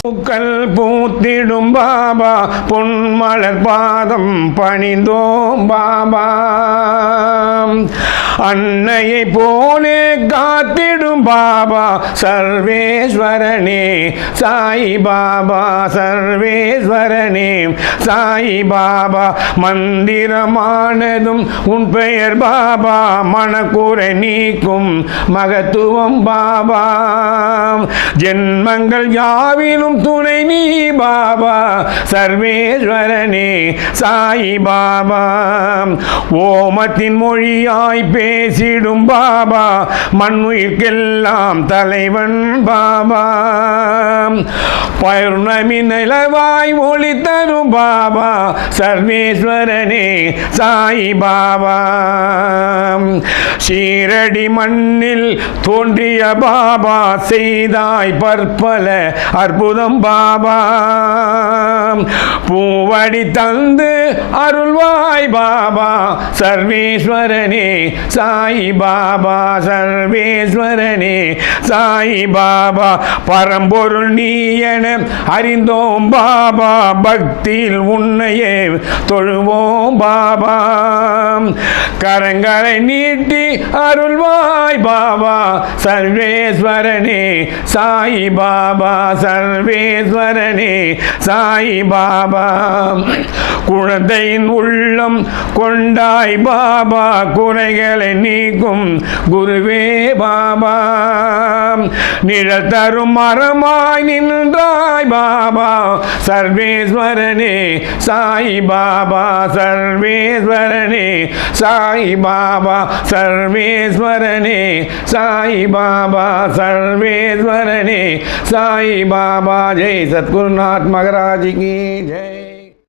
பூக்கள் பூத்திடும் பாபா பொன்மலர் பாதம் பணிந்தோம் பாபா. அன்னையை போலே காத்திடும் பாபா சர்வேஸ்வரனே சாய் பாபா சர்வேஸ்வரனே சாய் பாபா. மந்திரமானதும் உன் பெயர் பாபா மனக்குறை நீக்கும் மகத்துவம் பாபா. ஜென்மங்கள் யாவிலும் துணை நீ பாபா. சர்வேஸ்வரனே சாயி பாபா. ஓமத்தின் மொழியாய் பேசிடும் பாபா. மண்ணுயிர்க்கெல்லாம் தலைவன் பாபா. பௌர்ணமி நிலவாய் ஒளி தரும் பாபா. சர்வேஸ்வரனே சாயி பாபா. சீரடி மண்ணில் தோன்றிய பாபா. செய்தாய் பற்பல அற்புத பாபா பூவடி தந்து அருள்வாய் பாபா சர்வேஸ்வரனே சாய் பாபா சர்வேஸ்வரனே சாய் பாபா. பரம்பொருள் நீ என அறிந்தோம் பாபா பக்தியில் உன்னையே தொழுவோம் பாபா. கரங்களை நீட்டி அருள்வாய் பாபா சர்வேஸ்வரனே சாய் பாபா சர்வேஸ்வரனே சாய் பாபா குழந்தையின் உள்ளம் கொண்டாய் பாபா குறைகளை நீக்கும் குருவே பாபா நிழல் தரும் மரமாய் நின்றாய் பாபா சர்வேஸ்வரனே சாய் பாபா சர்வேஸ்வரனே சாய் பாபா சர்வேஸ்வரனே சாய் பாபா சர்வேஸ்வரனே சாய் பாபா ஜெய் சத்குருநாத் மகராஜிக்கு. DJ.